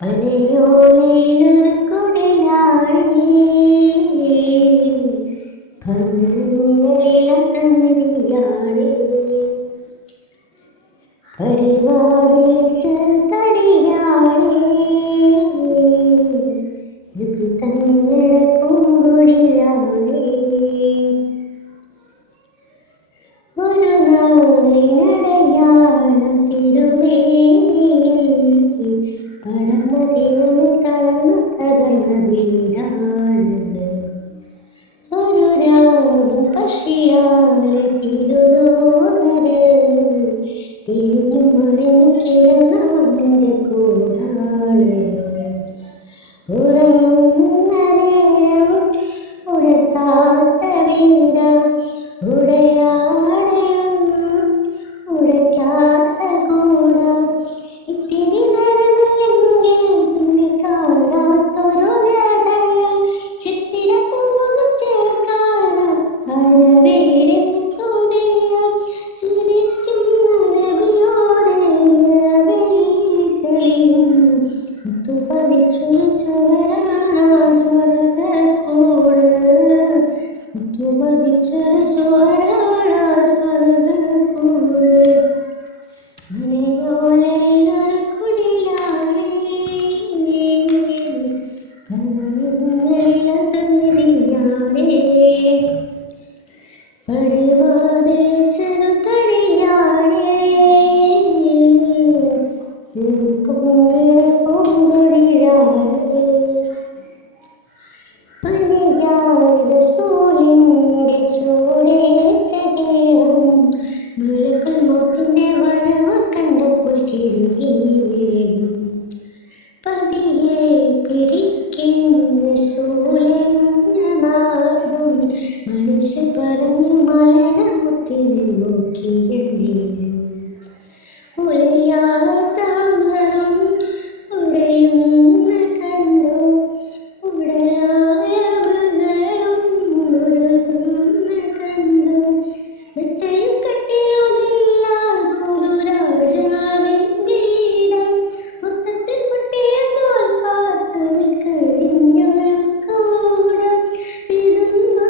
പനയോലയിലൊരു കുടിലാടി ഭംഗിയിലത് നിധിയാടി പടിവാതിൽ ചെറുതടിയാടി തങ്ങളുടെ പൂങ്കുടിലാടി ഒരു നാളിനടയാളം തിരുമേനിയിൽ പടർന്നതിനും തളർന്നു തകർന്ന വീടാണത്. ഒരു രാവിൻ പക്ഷിയാലെ തിരുനോണര് തിരിഞ്ഞു മറിഞ്ഞു കിടന്ന മണ്ണിന്റെ കൂടാണത്. ഉറങ്ങുന്ന നേരം ഉണർത്താത്ത വീട ഉടയാടയൊന്നും ഉടയ്ക്കാത്ത കൂട ഇത്തിരി നേരമില്ലെങ്കിൽ പിന്നെ കാണാത്തൊരു വേദനയിൽ ചിത്തിരപ്പൂവും ചേർക്കാനാം കനവേലിൻ തുടിയ ചിരിക്കുന്ന നബിയോരെ നിഴലിൽ തെളിയുന്നു മുത്തുപതിച്ചൊരു ചുവരാണ് സ്വർഗ്ഗക്കൂട്. മുത്തുപതിച്ചൊരു ചുവരാണ് സ്വർഗ്ഗക്കൂട്. പനയോലയിലൊരു കുടിലാടി ഭംഗിയിലത് നിധിയാടി പടിവാതിൽ ചെറുതടിയാടി പനിയായ സൂര്യന്റെ ചൂടേറ്റ ദേഹം മലകൾ മോത്തിന്റെ വരവ് കണ്ടപ്പോൾ കിഴുകി വേഗം. പതിയെ പിടിക്കുന്ന സൂര്യന്റെ നാദം മനസ്സിൽ പറഞ്ഞു മലനമുത്തിനെ നോക്കിയ നേരം ഉലയാത്ത ഉണരും ഉടയുന്ന കണ്ടു ഉടലായവകളും ഉരുകുന്ന കണ്ടു മെത്തയും കട്ടിയുമില്ലാത്തൊരു രാജാവിൻ വീട് മൊത്തത്തിൽ പൊട്ടിയ തോൽപാത്രമിൽ കഴിഞ്ഞൊരു കൂട് വിതുമ്പുന്ന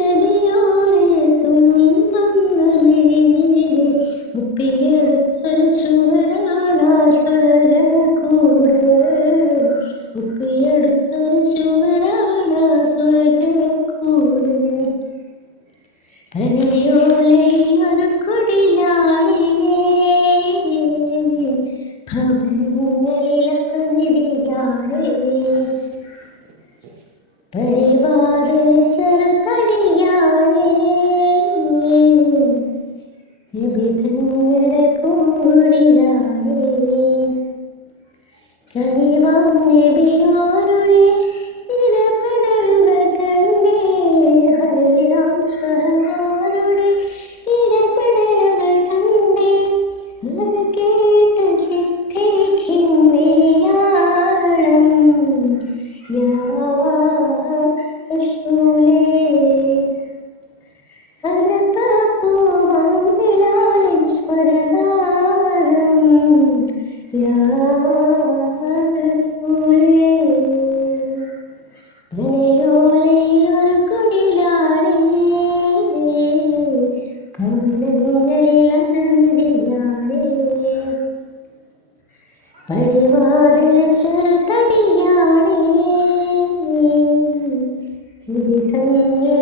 നബിയോരെ തുളുമ്പുന്ന മിഴിനീര് ഉപ്പിയെടുത്തൊരു ചുവരാണ് സ്വർഗ്ഗക്കൂട്. ഉപ്പിയെടുത്തൊരു ചുവരാണ് സ്വർഗ്ഗക്കൂട്. പനയോലയിലൊരു കുടിലാടി ഭവനങ്ങളിലത് നിധിയാടി പടിവാതിൽ ചെറുതടിയാടി വിവിധങ്ങളുടെ പൂങ്കുടിലാടി കനിവാം നബിയോരുടെ ഇടപെടലുകൾ കണ്ടേ ഹരിറാം ഷഹബാരുടെ ഇടപെടലുകൾ കണ്ടേ അത് കേട്ട് സിദ്ദീഖിൻ മേയാളം യാ റസൂലേ പനയോലയിലൊരു കുടിലാടി ഭംഗിയിലത് നിധിയാടി പടിവാതിൽ ചെറുതടിയാടി വിവിധങ്ങളുടെ